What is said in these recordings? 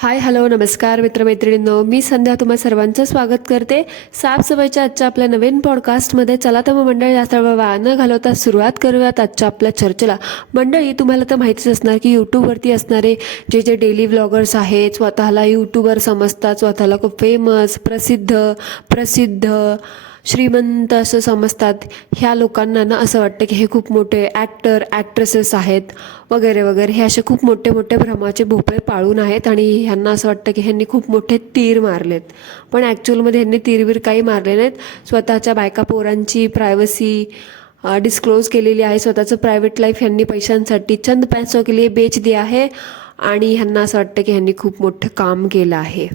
Hi hello नमस्कार मित्रमैत्रिणींनो, मी संध्या तुम्हा सर्वांचं स्वागत करते साफसफाईच्या आजच्या आपल्या नवीन पॉडकास्टमध्ये. चला तर मग मंडळी, जास्त वेळ न घालवता सुरुवात करूयात आजच्या आपल्या चर्चेला. मंडळी, तुम्हाला तर माहितीच असणार की यूट्यूबवरती असणारे जे जे डेली व्लॉगर्स आहेत, स्वतःला यूट्यूबर समजतात, स्वतःला खूप फेमस, प्रसिद्ध श्रीमंत असं समजतात. ह्या लोकांना ना असं वाटतं की हे खूप मोठे ॲक्टर ॲक्ट्रेसेस आहेत वगैरे वगैरे. हे असे खूप मोठे मोठे भ्रमाचे भोपळे पाळून आहेत आणि ह्यांना असं वाटतं की ह्यांनी खूप मोठे तीर मारलेत. पण ॲक्च्युअलमध्ये ह्यांनी तीरवीर काही मारले नाहीत. स्वतःच्या बायका पोरांची प्रायव्हसी डिस्क्लोज केलेली आहे. स्वतःचं प्रायव्हेट लाईफ ह्यांनी पैशांसाठी चंद पैसों के लिए बेच दिया आहे आणि ह्यांना असं वाटतं की ह्यांनी खूप मोठं काम केलं आहे.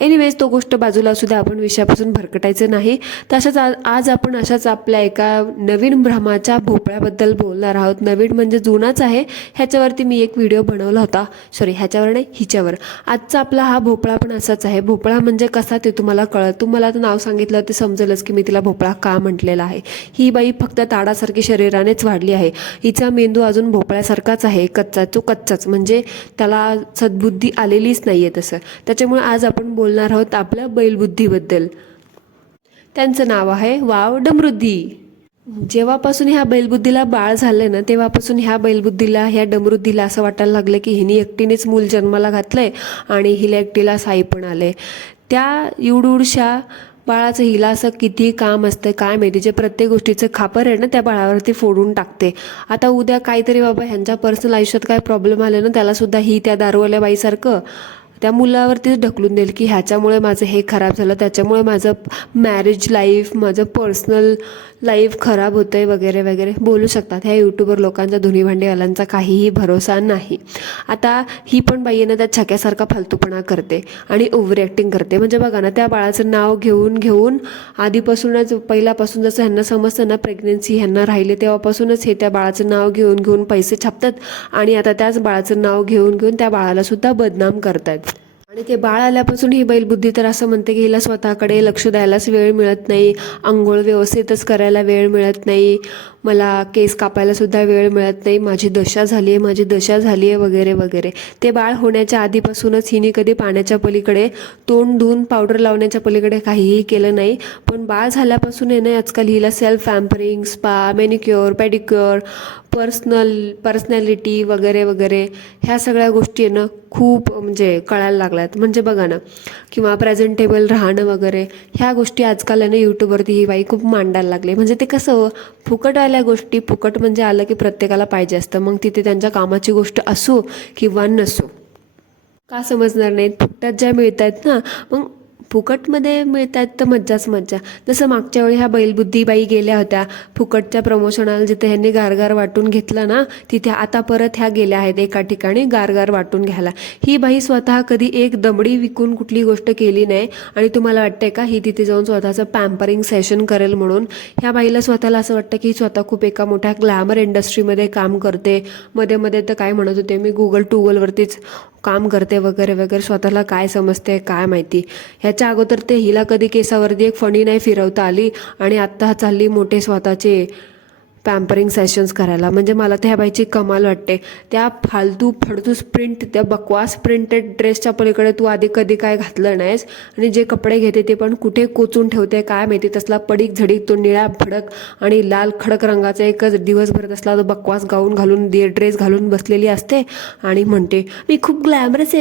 एनिवेज, तो गोष्ट बाजूला असू द्या, आपण विषयापासून भरकटायचं नाही. तशाच आज आपण अशाच आपल्या एका नवीन भ्रमाच्या भोपळ्याबद्दल बोलणार आहोत. नवीन म्हणजे जुनाच आहे. ह्याच्यावरती मी एक व्हिडिओ बनवला होता, ह्याच्यावर नाही, हिच्यावर. आजचा आपला हा भोपळा पण असाच आहे. भोपळा म्हणजे कसा ते तुम्हाला कळत. तुम्हाला तर नाव सांगितलं ते समजेलच की मी तिला भोपळा का म्हटलेला आहे. ही बाई फक्त ताडासारखी शरीरानेच वाढली आहे. हिचा मेंदू अजून भोपळ्यासारखाच आहे, कच्चाच, म्हणजे त्याला सद्बुद्धी आलेलीच नाहीये तसं. त्याच्यामुळे आज आपण बोलणार आहोत आपल्या बैलबुद्धीबद्दल. त्यांचं नाव आहे वाव डमरुद्दी. जेव्हापासून ह्या बैलबुद्धीला बाळ झालंय ना, तेव्हापासून ह्या डमरुद्धीला असं वाटायला लागलं की हिने एकटीनेच मूल जन्माला घातलंय आणि हिला एकटीला साई पण आले. त्या एवढूशा बाळाचं हिला असं किती काम असतं काय माहिती. जे प्रत्येक गोष्टीचं खापर आहे ना, त्या बाळावरती फोडून टाकते. आता उद्या काहीतरी बाबा ह्यांच्या पर्सनल आयुष्यात काय प्रॉब्लेम आले ना, त्याला सुद्धा ही त्या दारूवाल्या बाईसारखं त्या मुलावरतीच ढकलून देईल की ह्याच्यामुळे माझं हे खराब झालं, त्याच्यामुळे माझं मॅरेज लाईफ, माझं पर्सनल लाईफ खराब होतं आहे वगैरे वगैरे बोलू शकतात. ह्या यूट्यूबर लोकांचा, धुनी भांडेवाल्यांचा काहीही भरोसा नाही. आता ही पण बाई ना त्या छक्यासारखा फालतूपणा करते आणि ओव्हर ॲक्टिंग करते. म्हणजे बघा ना, त्या बाळाचं नाव घेऊन आधीपासूनच, पहिल्यापासून जसं ह्यांना समजतं ना प्रेग्नेन्सी ह्यांना राहिले, तेव्हापासूनच हे त्या बाळाचं नाव घेऊन पैसे छापतात आणि आता त्याच बाळाचं नाव घेऊन त्या बाळाला सुद्धा बदनाम करतात. आणि ते बाळ आल्यापासून ही बैलबुद्धी तर असं म्हणते की हिला स्वतःकडे लक्ष द्यायलाच वेळ मिळत नाही, आंघोळ व्यवस्थितच करायला वेळ मिळत नाही, मला केस कापायला सुद्धा वेळ मिळत नाही, माझी दशा झाली आहे वगैरे वगैरे. ते बाळ होण्याच्या आधीपासूनच हिने कधी पाण्याच्या पलीकडे, तोंड धुवून पावडर लावण्याच्या पलीकडे काहीही केलं नाही. पण बाळ झाल्यापासून आहे ना, आजकाल हिला self pampering, spa, manicure, pedicure, personality वगैरे वगैरे ह्या सगळ्या गोष्टी आहे ना खूप म्हणजे कळायला लागल्यात. म्हणजे बघा ना, किंवा प्रेझेंटेबल राहणं वगैरे ह्या गोष्टी आजकाल आहे ना यूट्यूबवरती ही बाई खूप मांडायला लागली. म्हणजे ते कसं फुकटवाल्या गोष्टी, फुकट म्हणजे आलं की प्रत्येकाला पाहिजे असतं. मग तिथे त्यांच्या कामाची गोष्ट असो किंवा नसो, का समजणार नाहीत. फुकटात ज्या मिळत आहेत ना, मग फुकटमध्ये मिळत आहेत तर मज्जाच मज्जा. जसं मागच्या वेळी ह्या बैलबुद्धी बाई गेल्या होत्या फुकटच्या प्रमोशनाला, जिथे ह्यांनी गारगार वाटून घेतलं ना, तिथे आता परत ह्या गेल्या आहेत एका ठिकाणी गारगार वाटून घ्यायला. ही बाई स्वतः कधी एक दमडी विकून कुठली गोष्ट केली नाही आणि तुम्हाला वाटतंय का ही तिथे जाऊन स्वतःचं पॅम्परिंग सेशन करेल म्हणून? ह्या बाईला स्वतःला असं वाटतं की स्वतः खूप एका मोठ्या ग्लॅमर इंडस्ट्रीमध्ये काम करते. मध्ये तर काय म्हणत होते मी, गुगलवरतीच काम करते वगैरे वगैरे. स्वतःला काय समजते काय माहिती. ह्याच्या अगोदर ते हिला कधी केसावरती एक फणी नाही फिरवता आली आणि आत्ता चालली मोठे स्वतःचे पॅम्परिंग सेशन्स करायला. म्हणजे मला त्या बाईची कमाल वाटते. त्या फालतू फडतूस प्रिंट, त्या बकवास प्रिंटेड ड्रेसच्या पलीकडे तू आधी कधी काय घातलं नाहीस आणि जे कपडे घेते ते पण कुठे कोचून ठेवते काय माहिती. तसला पडीक झडीक तो निळ्या भडक आणि लाल खडक रंगाचा एकच दिवसभर तसला तो बकवास गाऊन घालून, ड्रेस घालून बसलेली असते आणि म्हणते मी खूप ग्लॅमरस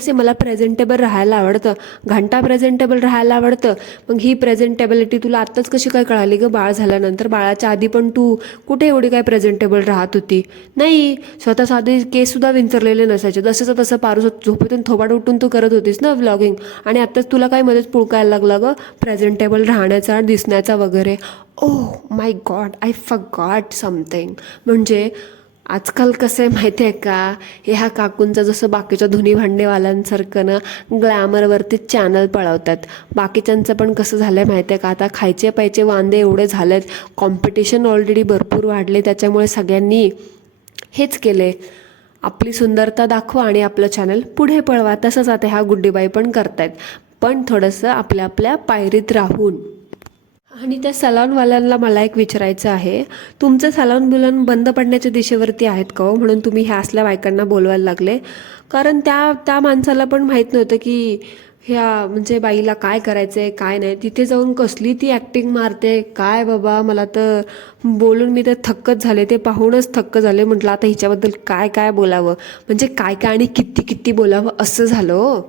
आहे, मला प्रेझेंटेबल राहायला आवडतं, घंटा प्रेझेंटेबल राहायला आवडतं. मग ही प्रेझेंटेबिलिटी तुला आत्ताच कशी काय कळाली ग बाळ झाल्यानंतर? बाळाच्या आधी पण तू कुठे एवढी काय प्रेझेंटेबल राहत होती? नाही, स्वतः साधे केस सुद्धा विंचरलेले नसायचे, जसंच तसं पारू झोपेतून थोबाड उठून तू करत होतीस ना व्लॉगिंग, आणि आत्ताच तुला काय मध्येच पुळकायला लागला ग प्रेझेंटेबल राहण्याचा, दिसण्याचा वगैरे. Oh my God, I forgot something. म्हणजे आजकाल कसं आहे माहिती आहे का, ह्या काकूंचं जसं बाकीच्या धुनी भांडेवाल्यांसारखं ना ग्लॅमरवरती चॅनल पळवतात. बाकीच्यांचं पण कसं झालं आहे माहिती आहे का, आता खायचे प्यायचे वांदे एवढे झालेत, कॉम्पिटिशन ऑलरेडी भरपूर वाढले. त्याच्यामुळे सगळ्यांनी हेच केले, आपली सुंदरता दाखवा आणि आपलं चॅनल पुढे पळवा. तसंच आता ह्या गुड्डीबाई पण करतायत, पण थोडंसं आपल्या आपल्या पायरीत राहून. आणि त्या सलॉनवाल्यांना मला एक विचारायचं आहे, तुमचं सलॉन बिलॉन बंद पडण्याच्या दिशेवरती आहेत का हो? म्हणून तुम्ही ह्या असल्या बायकांना बोलवायला लागले. कारण त्या त्या माणसाला पण माहीत नव्हतं की ह्या म्हणजे बाईला काय करायचं आहे काय नाही. तिथे जाऊन कसली ती ॲक्टिंग मारते काय बाबा, मला तर बोलून मी तर थक्कच झाले. ते पाहूनच थक्क झाले. म्हटलं आता हिच्याबद्दल काय काय बोलावं, म्हणजे काय काय आणि किती किती बोलावं असं झालं हो.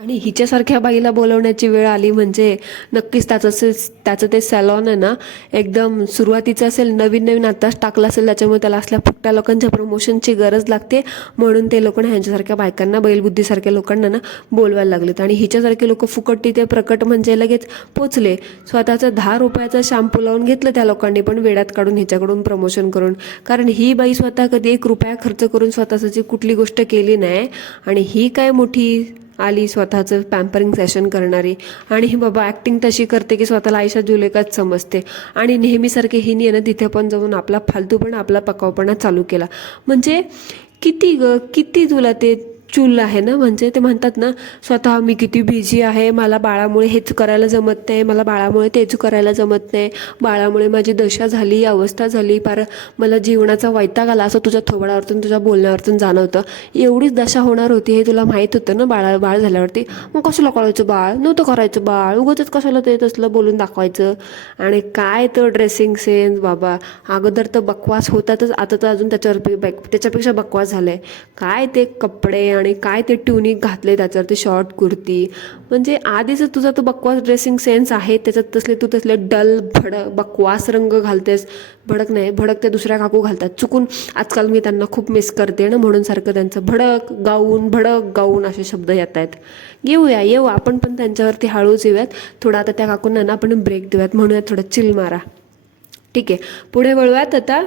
आणि हिच्यासारख्या बाईला बोलवण्याची वेळ आली म्हणजे नक्कीच त्याचं ते सॅलॉन आहे ना, एकदम सुरुवातीचं असेल, नवीन नवीन आत्ताच टाकलं असेल, त्याच्यामुळे त्याला असल्या फुकट्या लोकांच्या प्रमोशनची गरज लागते. म्हणून ते लोक ह्यांच्यासारख्या बायकांना, बैलबुद्धीसारख्या लोकांना ना बोलवायला लागलेत. आणि हिच्यासारखे लोक फुकट तिथे प्रकट म्हणजे लगेच पोचले. स्वतःचा 10 रुपयाचा शॅम्पू लावून घेतलं त्या लोकांनी पण वेड्यात काढून ह्याच्याकडून प्रमोशन करून. कारण ही बाई स्वतः कधी 1 रुपया खर्च करून स्वतःची कुठली गोष्ट केली नाही. आणि ही काय मोठी आली स्वतःचं पॅम्परिंग सेशन करणारी. आणि ही बाबा ॲक्टिंग तशी करते की स्वतःला आयशा जुलेकाच समजते. आणि नेहमीसारखे हिने ना तिथे पण जाऊन आपला फालतूपणा, आपला पकावपणा चालू केला. म्हणजे किती तुला ते चूल आहे ना. म्हणजे ते म्हणतात ना, स्वतः मी किती बिझी आहे, मला बाळामुळे हेच करायला जमत नाही, मला बाळामुळे तेच करायला जमत नाही, बाळामुळे माझी दशा झाली, अवस्था झाली, पार मला जीवनाचा वैताग आला, असं तुझ्या थोबाडावरतून तुझ्या बोलण्यावरतून जाणवतं. एवढीच दशा होणार होती हे तुला माहीत होतं ना बाळ झाल्यावरती. मग कशाला करायचं बाळ, नव्हतं करायचं बाळ, उगाचच कशाला ते तसलं बोलून दाखवायचं. आणि काय तो ड्रेसिंग सेन्स बाबा, अगोदर तर बकवास होतातच, आता तर अजून त्याच्यापेक्षा बकवास झालंय. काय ते कपडे आणि काय ते ट्युनिक घातले त्याच्यावरती, शॉर्ट कुर्ती. म्हणजे आधीच तुझा तो बकवास ड्रेसिंग सेन्स आहे, त्याच्यात तसले डल बकवास रंग घालतेस. भडक नाही, भडक ते दुसऱ्या काकू घालतात चुकून. आजकाल मी त्यांना खूप मिस करते ना, म्हणून सारखं त्यांचं भडक गाऊन असे शब्द येत आहेत. येऊ आपण पण त्यांच्यावरती हळूच येऊयात. थोडं आता त्या काकूंना ना आपण ब्रेक देऊयात, म्हणूयात थोडं चिल मारा. ठीक आहे, पुढे वळूयात आता.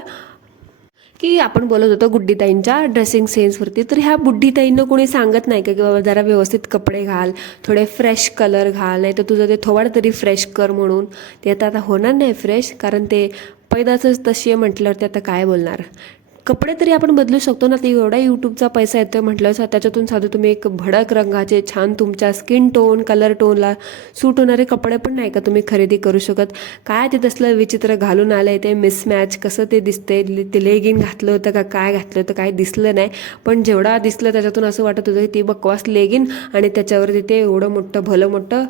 की आपण बोलत होतो गुड्डीताईंच्या ड्रेसिंग सेन्सवरती. तर ह्या बुड्डीताईंना कोणी सांगत नाही का की बाबा जरा व्यवस्थित कपडे घाल, थोडे फ्रेश कलर घाल, नाही तर तुझं ते थोबाड तरी फ्रेश कर म्हणून. ते आता होणार नाही फ्रेश, कारण ते पैदाचंच तशी आहे म्हटल्यावरती आता काय बोलणार. कपडे तरी आपण बदलू शकतो ना. ते एवढा यूट्यूबचा पैसा येतोय म्हटलं, त्याच्यातून साधं तुम्ही एक भडक रंगाचे छान तुमच्या स्किन टोन कलर टोनला सूट होणारे कपडे पण नाही का तुम्ही खरेदी करू शकत. काय ते तसलं विचित्र घालून आलंय, ते मिसमॅच कसं ते दिसतंय. ते लेगिन घातलं होतं का काय घातलं होतं काय दिसलं नाही, पण जेवढा दिसलं त्याच्यातून असं वाटत होतं की ती बकवास लेगिन आणि त्याच्यावरती ते एवढं मोठं भलं मोठं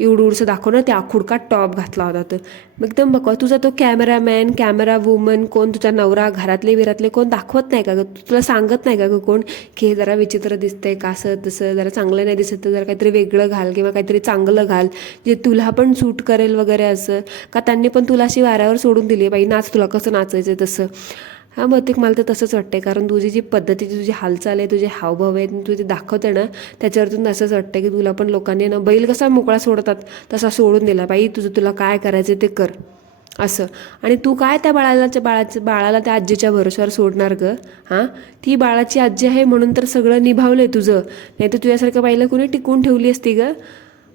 एवढं दाखवणं ते आखुडका टॉप घातला होता. तर एकदम बघा, तुझा तो कॅमेरामॅन, कॅमेरा वुमन कोण, तुझा नवरा, घरातले कोण दाखवत नाही का ग, तुला सांगत नाही का ग कोण की हे जरा विचित्र दिसतंय का, असं तसं जरा चांगलं नाही दिसत तर जरा काहीतरी वेगळं घाल किंवा काहीतरी चांगलं घाल जे तुला पण सूट करेल वगैरे. असं का त्यांनी पण तुला अशी वाऱ्यावर सोडून दिली, बाई नाच, तुला कसं नाचायचं तसं. हां, बहुतेक मला तर तसंच वाटतंय. कारण तुझी जी पद्धतीची तुझी हालचाल आहे, तुझे हावभाव आहेत, तू जे दाखवते ना त्याच्यावरतून असंच वाटतं की तुला पण लोकांनी ना बैल कसा मोकळा सोडतात तसा सोडून दिला. बाई तुला काय करायचं ते कर असं. आणि तू काय त्या बाळाला त्या आजीच्या भरोश्यावर सोडणार ग. हां, ती बाळाची आजी आहे म्हणून तर सगळं निभावलंय तुझं, नाही तर तुझ्यासारख्या बाईला कोणी टिकवून ठेवली असती ग.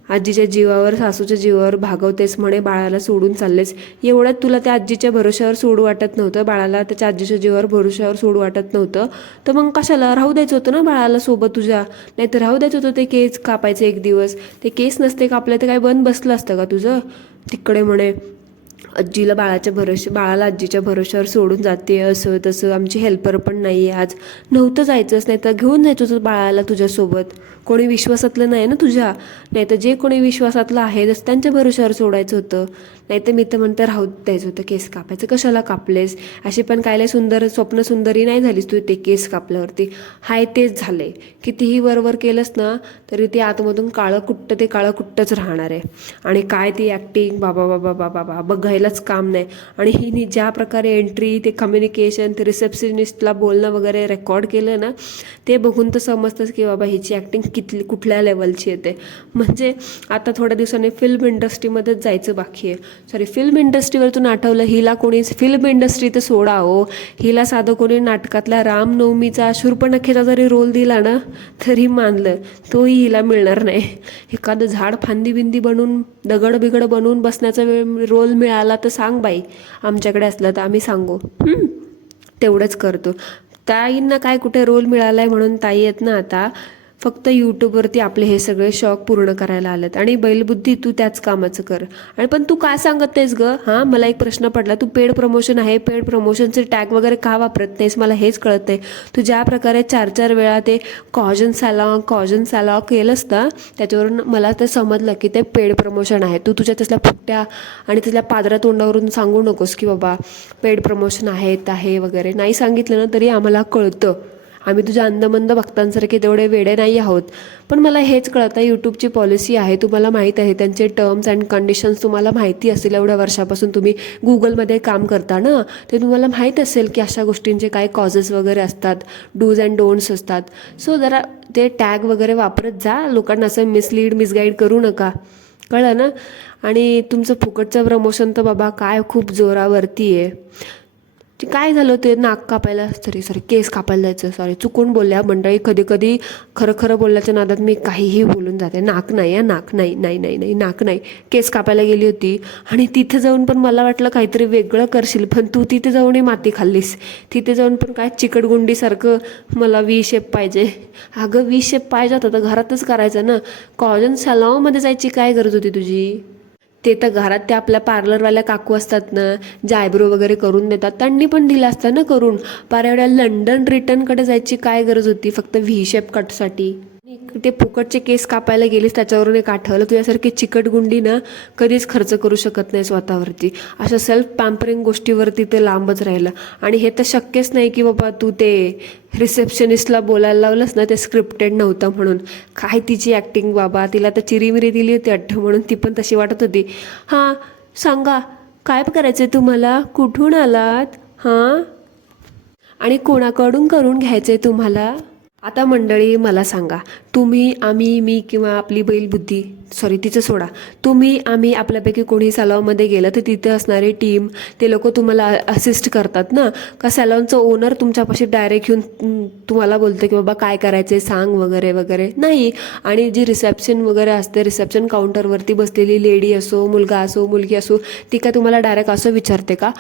आजीच्या जीवावर, सासूच्या जीवावर भागवतेस म्हणे, बाळाला सोडून चाललेस. एवढ्यात तुला त्या आजीच्या भरोश्यावर सोडू वाटत नव्हतं, बाळाला त्याच्या आजीच्या जीवावर भरोश्यावर सोडू वाटत नव्हतं, तर मग कशाला राहू द्यायचं होतं ना बाळाला सोबत तुझ्या. नाही तर राहू द्यायचं होतं ते केस कापायचे एक दिवस. ते केस नसते कापले तर काय बंद बसलं असतं का तुझं. तिकडे म्हणे बाळाला आजीच्या भरोश्यावर सोडून जाते, असं तसं, आमची हेल्पर पण नाही आहे आज. नव्हतं जायचंच, नाही तर घेऊन जायचं होतं बाळाला तुझ्यासोबत. कोणी विश्वासातलं नाही ना तुझ्या, नाही तर जे कोणी विश्वासातलं आहे त्यांच्या भरोश्यावर सोडायचं होतं. नाही तर मी तर म्हणते राहू द्यायचं होतं केस कापायचं. कशाला कापलेस, अशी पण कायला स्वप्न सुंदरी नाही झालीस तू ते केस कापल्यावरती. हाय तेच झालंय, कितीही वरवर केलंस ना तरी ते आतमधून ते काळं कुट्टच राहणार आहे. आणि काय ती ॲक्टिंग, बाबा बाबा बाबा बाबा बघायलाच काम नाही. आणि हिने ज्या प्रकारे एंट्री, ते कम्युनिकेशन, ते रिसेप्शनिस्टला बोलणं वगैरे रेकॉर्ड केलं ना, ते बघून तर समजतंच की बाबा हिची ॲक्टिंग कुठल्या लेवलची येते. म्हणजे आता थोड्या दिवसांनी फिल्म इंडस्ट्रीमध्येच जायचं बाकी आहे. फिल्म इंडस्ट्रीवरतून आठवलं, हिला कोणी फिल्म इंडस्ट्री तर सोडा हो, हिला साधं कोणी नाटकातला रामनवमीचा शूर्पणखेचा जरी रोल दिला ना तरी मानलं, तोही हिला मिळणार नाही. एखादं झाड फांदी बिंदी बनवून दगड बिगड बनवून बसण्याचा रोल मिळाला तर सांग बाई, आमच्याकडे असलं तर आम्ही सांगू. तेवढंच करतो. ताईंना काय कुठे रोल मिळालाय म्हणून ताई आहेत ना आता फक्त यूट्यूबवरती आपले हे सगळे शौक पूर्ण करायला आलेत आणि बैलबुद्धी तू त्याच कामाचं कर. आणि पण तू काय सांगत नाहीस ग? हां, मला एक प्रश्न पडला, तू पेड प्रमोशन आहे, पेड प्रमोशनचे टॅग वगैरे का वापरत नाहीस? मला हेच कळत नाही. तू ज्या प्रकारे 4-4 वेळा ते कॉजन सॅलॉग केलंस ना, त्याच्यावरून मला ते समजलं की ते पेड प्रमोशन आहे. तू तुझ्या तसल्या फुट्या आणि त्याच्या पादरा तोंडावरून सांगू नकोस की बाबा पेड प्रमोशन आहे वगैरे. नाही सांगितलं ना तरी आम्हाला कळतं. आम्ही तुझ्या अंदमंद भक्तांसारखे तेवढे वेडे नाही आहोत. पण मला हेच कळतं, यूट्यूबची पॉलिसी आहे, तुम्हाला माहीत आहे, त्यांचे टर्म्स अँड कंडिशन्स तुम्हाला माहिती असेल. एवढ्या वर्षापासून तुम्ही गुगलमध्ये काम करता ना, ते तुम्हाला माहीत असेल की अशा गोष्टींचे काय कॉजेस वगैरे असतात, डूज अँड डोंट्स असतात. सो जरा ते टॅग वगैरे वापरत जा, लोकांना असं मिसगाईड करू नका, कळलं ना? आणि तुमचं फुकटचं प्रमोशन तर बाबा काय खूप जोरावरती आहे. ते काय झालं, ते नाक कापायला सॉरी केस कापायला जायचं, चुकून बोलल्या मंडळी. कधी कधी खरं बोलल्याच्या नादात मी काहीही बोलून जाते. नाक नाही, नाक नाही, नाक नाही. केस कापायला गेली होती आणि तिथे जाऊन पण मला वाटलं काहीतरी वेगळं करशील, पण तू तिथे जाऊनही माती खाल्लीस. तिथे जाऊन पण काय चिकटगुंडीसारखं मला V शेप पाहिजे. अगं V शेप पाहिजे होता तर घरातच करायचं ना. कॉजन सॅलॉनमध्ये जायची काय गरज होती तुझी? ते तर घरात त्या आपल्या पार्लरवाल्या काकू असतात ना, जे आयब्रो वगैरे करून देतात, त्यांनी पण दिलं असतं ना करून. पार एवढ्या लंडन रिटर्नकडे जायची काय गरज होती फक्त V शेप कटसाठी? ते फुकटचे केस कापायला गेलीस त्याच्यावरून एक आठवलं, तुझ्यासारखी चिकटगुंडी ना कधीच खर्च करू शकत नाही स्वतःवरती. अशा सेल्फ पॅम्परिंग गोष्टीवरती ते लांबच राहिलं. आणि हे तर शक्यच नाही की बाबा तू ते रिसेप्शनिस्टला बोलायला लावलंस ना, ते स्क्रिप्टेड नव्हतं म्हणून. काय तिची ॲक्टिंग बाबा, तिला तर चिरीमिरी दिली होती अठ्ठ म्हणून ती पण तशी वाटत होती. हां, सांगा काय करायचं तुम्हाला, कुठून आलात, हां, आणि कोणाकडून करून घ्यायचंय तुम्हाला? आता मंडळी मला सांगा, तुम्ही, आम्ही, मी किंवा आपली बैलबुद्धी, तिचं सोडा, तुम्ही, आम्ही, आपल्यापैकी कोणी सॅलॉनमध्ये गेलं तर तिथे असणारी टीम, ते लोक तुम्हाला असिस्ट करतात ना? का सॅलॉनचं ओनर तुमच्यापाशी डायरेक्ट येऊन तुम्हाला बोलतं की बाबा काय करायचं सांग वगैरे वगैरे? नाही. आणि जी रिसेप्शन वगैरे असते, रिसेप्शन काउंटरवरती बसलेली लेडी असो, मुलगा असो, मुलगी असो, ती काय तुम्हाला डायरेक्ट असं विचारते का,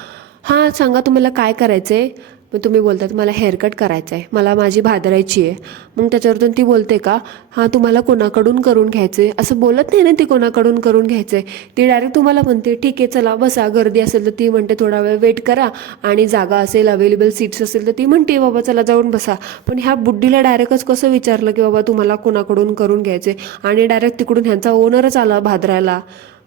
हां सांगा तुम्हाला काय करायचं आहे? मग तुम्ही बोलतात मला हेअरकट करायचं आहे, मला माझी भादरायची आहे. मग त्याच्यावरतून ती बोलते का, हां तुम्हाला कोणाकडून करून घ्यायचं आहे? असं बोलत नाही ना ती, कोणाकडून करून घ्यायचं आहे. ती डायरेक्ट तुम्हाला म्हणते ठीक आहे चला बसा, गर्दी असेल तर ती म्हणते थोडा वेळ वेट करा, आणि जागा असेल, अवेलेबल सीट्स असेल तर ती म्हणते बाबा चला जाऊन बसा. पण ह्या बुड्डीला डायरेक्टच कसं विचारलं की बाबा तुम्हाला कोणाकडून करून घ्यायचं आहे, आणि डायरेक्ट तिकडून ह्यांचा ओनरच आला भादरायला.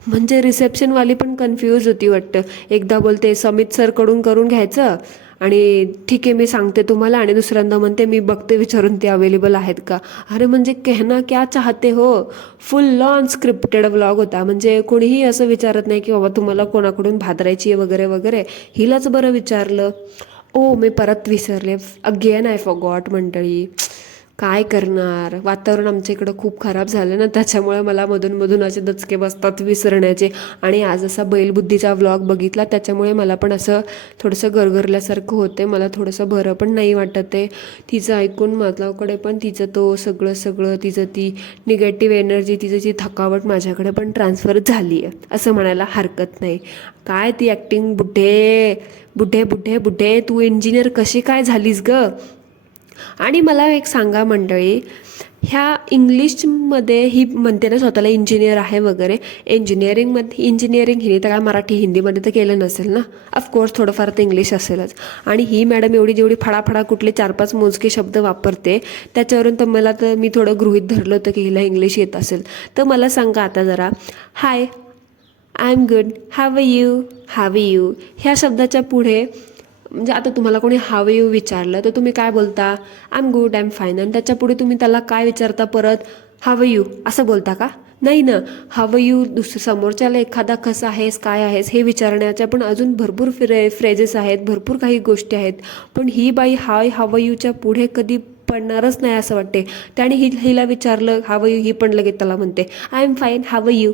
म्हणजे रिसेप्शनवाली पण कन्फ्यूज होती वाटतं. एकदा बोलते समित सरकडून करून घ्यायचं, आणि ठीक आहे मी सांगते तुम्हाला, आणि दुसऱ्यांदा म्हणते मी बघते विचारून ते अवेलेबल आहेत का. अरे म्हणजे कहना क्या चाहते हो? फुल ऑन स्क्रिप्टेड व्लॉग होता. म्हणजे कोणीही असं विचारत नाही की बाबा तुम्हाला कोणाकडून भादरायची आहे वगैरे वगैरे. हिलाच बरं विचारलं. ओ मी परत विसरले, अगेन आय फॉरगॉट मंडळी. काय करणार, वातावरण आमच्या इकडं खूप खराब झालं ना, त्याच्यामुळे मला मधून असे दचके बसतात विसरण्याचे. आणि आज असा बैलबुद्धीचा व्लॉग बघितला त्याच्यामुळे मला पण असं थोडंसं गरगरल्यासारखं होते. मला थोडंसं बरं पण नाही वाटत आहे. तिचं ऐकून माझ्याकडे पण तिचं तो सगळं तिचं ती निगेटिव्ह एनर्जी, तिचं ती थकावट माझ्याकडे पण ट्रान्सफर झाली आहे असं म्हणायला हरकत नाही. काय ती ॲक्टिंग, बुड्ढे तू इंजिनियर कशी काय झालीस ग? आणि मला एक सांगा मंडळी, ह्या इंग्लिशमध्ये ही म्हणते ना स्वतःला इंजिनियर आहे वगैरे, इंजिनिअरिंग हिने तर काय मराठी हिंदीमध्ये तर केलं नसेल ना? ऑफकोर्स थोडंफार तर इंग्लिश असेलच. आणि ही मॅडम जेवढी फडाफडा कुठले 4-5 मोजके शब्द वापरते, त्याच्यावरून तर मी थोडं गृहीत धरलं होतं की हिला इंग्लिश येत असेल. तर मला सांगा आता जरा, hi, I am good, how you ह्या शब्दाच्या पुढे, म्हणजे आता तुम्हाला कोणी हाव यू विचारलं तर तुम्ही काय बोलता? I am good, I am fine. आणि त्याच्या पुढे तुम्ही त्याला काय विचारता परत? हाव यू असं बोलता का? नाही ना. हाव यू समोरच्याला एखादा कसा आहेस, काय आहेस हे विचारण्याच्या पण अजून भरपूर फ्रेजेस आहेत, भरपूर काही गोष्टी आहेत. पण ही बाई हाव यूच्या पुढे कधी पडणारच नाही असं वाटते. त्याने हिला विचारलं हाव यू, ही पण लगेच त्याला म्हणते I am fine, how you.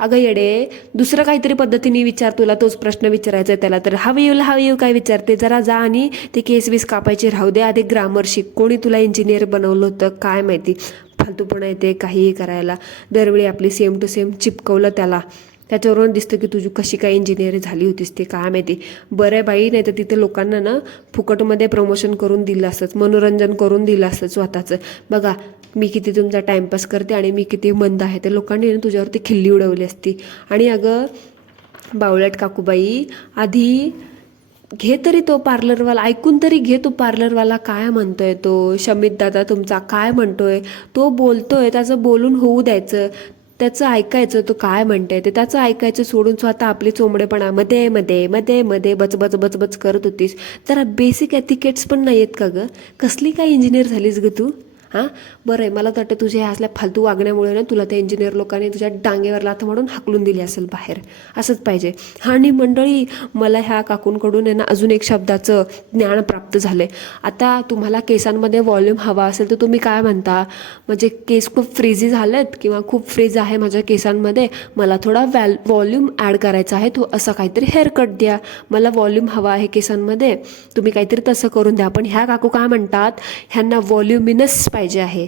अगं येडे, दुसरं काहीतरी पद्धतीने विचार, तुला तोच प्रश्न विचारायचा आहे त्याला, तर हाव यू काय विचारते? जरा जा आणि ते केस कापायचे राहू दे, आधी ग्रामर शिक. कोणी तुला इंजिनियर बनवलं होतं काय माहिती? फालतूपणा येते काहीही करायला. दरवेळी आपली सेम टू सेम चिपकवलं त्याला, त्याच्यावरून दिसतं की तुझी कशी काय इंजिनिअरिंग झाली होतीस ते काय माहिती. बरं आहे बाई, नाही तर तिथे लोकांना ना फुकटमध्ये प्रमोशन करून दिलं असतंच, मनोरंजन करून दिलं असतं स्वतःचं. बघा मी किती तुमचा टाईमपास करते आणि मी किती मंद आहे, ते लोकांनी ना तुझ्यावरती खिल्ली उडवली असती. आणि अगं बावळट काकूबाई, आधी घे तरी तो पार्लरवाला, ऐकून तरी घे तो पार्लरवाला काय म्हणतोय, तो शमित दादा तुमचा काय म्हणतोय, तो बोलतोय त्याचं बोलून होऊ द्यायचं, त्याचं ऐकायचं, तो काय म्हणतोय ते त्याचं ऐकायचं सोडून स्वतः आपली चोंबडेपणा मध्ये मध्ये मध्ये मध्ये बचबच बचबच करत होतीस. जरा बेसिक एथिकेट्स पण नाही आहेत का गं? कसली काय इंजिनियर झालीस गं तू? हां बरं आहे, मला तर वाटतं तुझ्या असल्या फालतू वागण्यामुळे ना तुला त्या इंजिनियर लोकांनी तुझ्या डांगेवर लाथ म्हणून हाकलून दिली असेल बाहेर. असंच पाहिजे. आणि मंडळी, मला ह्या काकूंकडून आहे ना अजून एक शब्दाचं ज्ञान प्राप्त झालं आहे. आता तुम्हाला केसांमध्ये व्हॉल्यूम हवा असेल तर तुम्ही काय म्हणता, म्हणजे केस खूप फ्रीझी झालेत किंवा खूप फ्रीज आहे माझ्या केसांमध्ये, मला थोडा व्हॉल्यूम ॲड करायचा आहे, तो असं काहीतरी हेअरकट द्या, मला व्हॉल्यूम हवा आहे केसांमध्ये, तुम्ही काहीतरी तसं करून द्या. पण ह्या काकू काय म्हणतात, ह्यांना व्हॉल्युमिनस पाहिजे आहे,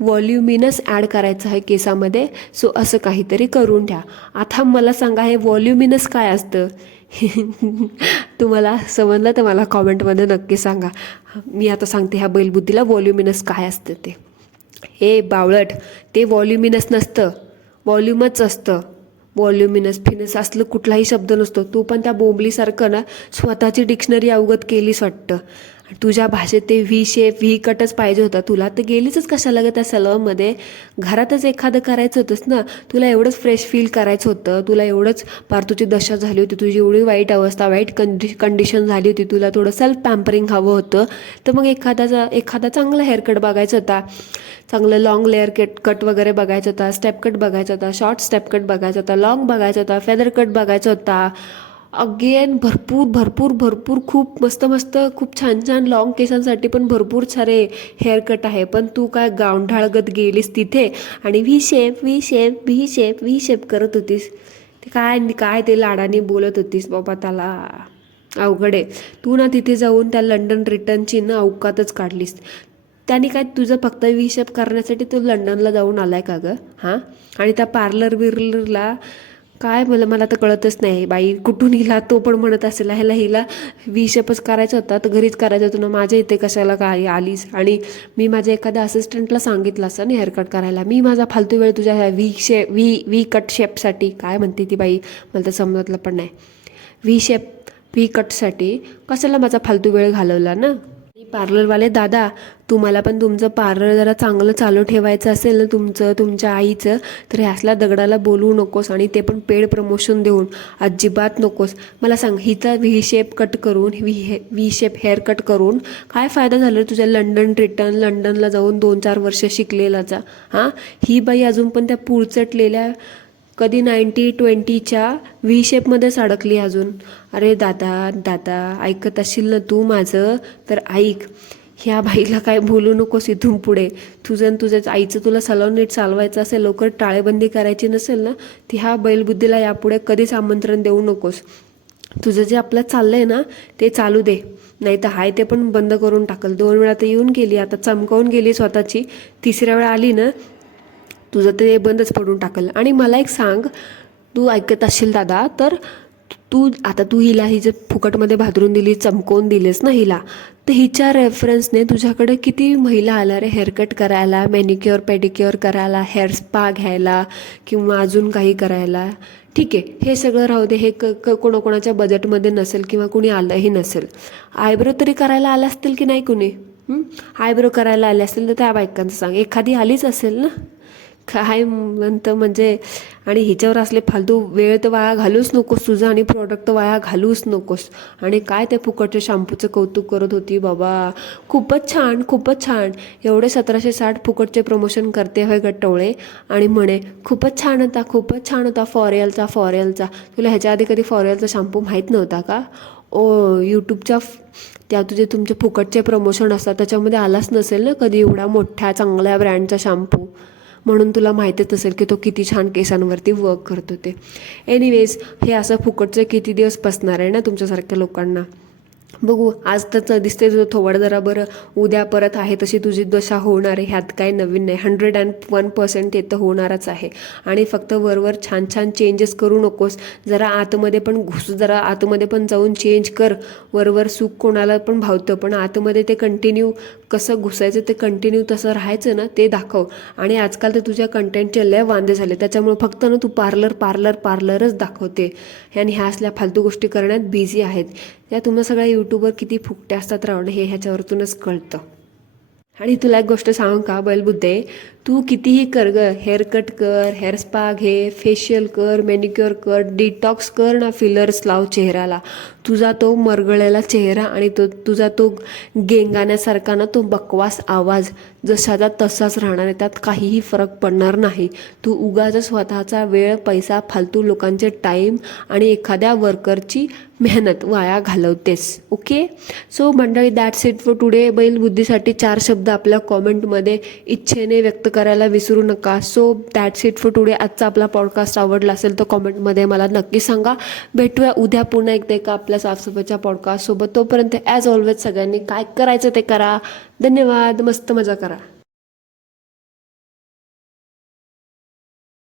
व्हॉल्युमिनस ॲड करायचं आहे केसामध्ये, सो असं काहीतरी करून द्या. आता मला सांगा हे व्हॉल्युमिनस काय असतं? तुम्हाला समजलं तर मला कॉमेंटमध्ये नक्की सांगा. मी आता सांगते ह्या बैलबुद्धीला व्हॉल्युमिनस काय असतं ते. हे बावळट, ते व्हॉल्युमिनस नसतं, व्हॉल्यूमच असतं. व्हॉल्युमिनस फिनस असलं कुठलाही शब्द नसतो. तू पण त्या बोंबलीसारखं ना स्वतःची डिक्शनरी अवगत केलीच वाटतं. तुझ्या भाषेत ते व्ही शेप व्ही कटच पाहिजे होता तुला, तर गेलीच कशाला गं त्या सलूनमध्ये? घरातच एखादं करायचं होतंस ना, तुला एवढंच फ्रेश फील करायचं होतं, तुला एवढंच पार तुझी दशा झाली होती, तुझी एवढी वाईट अवस्था वाईट कंडिशन झाली होती, तुला थोडं सेल्फ पॅम्परिंग हवं होतं, तर मग एखादा चांगला हेअरकट बघायचा होता, चांगलं लॉंग लेअर कट वगैरे बघायचा होता, स्टेप कट बघायचा होता, शॉर्ट स्टेप कट बघायचा होता, लॉंग बघायचा होता, फेदर कट बघायचा होता. अगेन भरपूर भरपूर भरपूर खूप मस्त मस्त खूप छान छान लॉंग केसांसाठी पण भरपूर सारे हेअरकट आहे. पण तू काय गावंढाळगत गेलीस तिथे आणि V shape V shape V shape V shape करत होतीस. ते काय ते लाडाने बोलत होतीस बाबा, त्याला अवघड आहे. तू ना तिथे जाऊन त्या लंडन रिटर्नची ना अवकातच काढलीस. त्याने काय तुझं फक्त व्ही शेप करण्यासाठी तू लंडनला जाऊन आलाय का गं? हां, आणि त्या पार्लरला काय मला तर कळतच नाही बाई, कुठून हिला तो पण म्हणत असेल हिला व्ही शेपच करायचा होता तर घरीच करायचं होतं ना, माझ्या इथे कशाला काय आलीस? आणि मी माझ्या एखाद्या असिस्टंटला सांगितलं असं ना हेअरकट करायला, मी माझा फालतू वेळ तुझ्या ह्या व्ही कट शेपसाठी, काय म्हणते ती बाई मला तर समजलं पण नाही, व्ही कटसाठी कशाला माझा फालतू वेळ घालवला ना. पार्लरवाले दादा, तुम्हाला पण तुमचं पार्लर जरा चांगलं चालू ठेवायचं असेल ना तुमच्या आईचं, तर ह्यासला दगडाला बोलवू नकोस आणि ते पण पेड प्रमोशन देऊन अजिबात नकोस. मला सांग, हिचा व्ही शेप कट करून व्ही शेप हेअर कट करून काय फायदा झाला तुझ्या लंडनला जाऊन 2-4 वर्ष शिकलेलाचा? हां, ही बाई अजून पण त्या पुरचटलेल्या कधी 90-20च्या व्ही शेपमध्येच अडकली अजून. अरे दादा ऐकत असशील ना तू माझं तर ऐक, ह्या बाईला काय बोलू नकोस इथून पुढे. तुझ्या आईचं तुला सलून नीट चालवायचं असेल, लवकर टाळेबंदी करायची नसेल ना, ती ह्या बैलबुद्धीला यापुढे कधीच आमंत्रण देऊ नकोस. तुझं जे आपलं चाललंय ना ते चालू दे, नाही तर हाय ते पण बंद करून टाकल. 2 वेळा तर येऊन गेली, आता चमकावून गेली स्वतःची, 3ऱ्या वेळा आली ना तुझं ते बंदच पडून टाकल. आणि मला एक सांग, तू ऐकत असशील दादा, तर तू हिला जर फुकटमध्ये भादरून दिली, चमकवून दिलीस ना हिला, तर हिच्या रेफरन्सने तुझ्याकडे किती महिला आल्या रे हेअरकट करायला, मॅनिक्युअर पेडिक्युअर करायला, हेअर स्पा घ्यायला किंवा अजून काही करायला. ठीक आहे, हे सगळं राहू दे, हे कोणाकोणाच्या बजेटमध्ये नसेल किंवा कुणी आलंही नसेल. आयब्रो तरी करायला आल्या असतील की नाही कुणी? आयब्रो करायला आले असतील तर त्या बायकांचं सांग, एखादी आलीच असेल ना. काय म्हणतं म्हणजे, आणि हिच्यावर असले फालतू वेळ तर वाया घालूच नकोस तुझं, आणि प्रोडक्ट वाया घालूच नकोस. आणि काय ते फुकटच्या शॅम्पूचं कौतुक करत होती बाबा, खूपच छान एवढे 1760 फुकटचे प्रमोशन करते होय गट्टवळे, आणि म्हणे खूपच छान होता फॉरेलचा. तुला ह्याच्या आधी कधी फॉरेलचा शॅम्पू माहीत नव्हता का? यूट्यूबच्या तुमचे फुकटचे प्रमोशन असतात त्याच्यामध्ये आलाच नसेल ना कधी एवढा मोठ्या चांगल्या ब्रँडचा शॅम्पू, म्हणून तुला माहीतच असेल की तो किती छान केसांवरती वर्क करतो ते. एनिवेज, हे असं फुकटचं किती दिवस बसणार आहे ना तुमच्यासारख्या लोकांना. बघू, आज तर दिसते तुझं थोडं जरा बरं, उद्या परत आहे तशी तुझी दशा होणार आहे, ह्यात काही नवीन नाही. 101% ते तर होणारच आहे. आणि फक्त वरवर छान छान चेंजेस करू नकोस, जरा आतमध्ये पण घुस, जरा आतमध्ये पण जाऊन चेंज कर. वरवर सुख कोणाला पण भावतं, पण आतमध्ये ते कंटिन्यू कसं घुसायचं, ते कंटिन्यू तसं राहायचं ना, ते दाखव. आणि आजकाल तर तुझ्या कंटेंटचे लय वांदे झाले, त्याच्यामुळे फक्त ना तू पार्लरच दाखवते आणि ह्या असल्या फालतू गोष्टी करण्यात बिझी आहेत. त्या तुम्हाला सगळ्या यूट्यूबवर किती फुकटे असतात रावणे, हे ह्याच्यावरतूनच कळतं. आणि तुला एक गोष्ट सांगू का बैलबुद्धे, तू कितीही कर ग, हेअरकट कर, हेअर स्पा घे, फेशियल कर, मॅनिक्युअर कर, डिटॉक्स कर ना, फिलर्स लाव चेहऱ्याला, तुझा तो मरगळलेला चेहरा आणि तुझा तो गेंगाण्यासारखा ना तो बकवास आवाज जशाचा तसाच राहणार आहे, त्यात काहीही फरक पडणार नाही. तू उगाच स्वतःचा वेळ, पैसा, फालतू लोकांचे टाईम आणि एखाद्या वर्करची मेहनत वाया घालवतेस. ओके, सो मंडळी, दॅट्स इट फॉर टुडे. बैलबुद्धीसाठी 4 शब्द आपल्या कॉमेंटमध्ये इच्छेने व्यक्त करायला विसरू नका. So that's it for today. आजचा आपला पॉडकास्ट आवडला असेल तर कॉमेंटमध्ये मला नक्की सांगा. भेटूया उद्या पुन्हा एकदा एका आपल्या साफसफाईच्या पॉडकास्टसोबत. तोपर्यंत ॲज ऑलवेज सगळ्यांनी काय करायचं ते करा. धन्यवाद. मस्त मजा करा.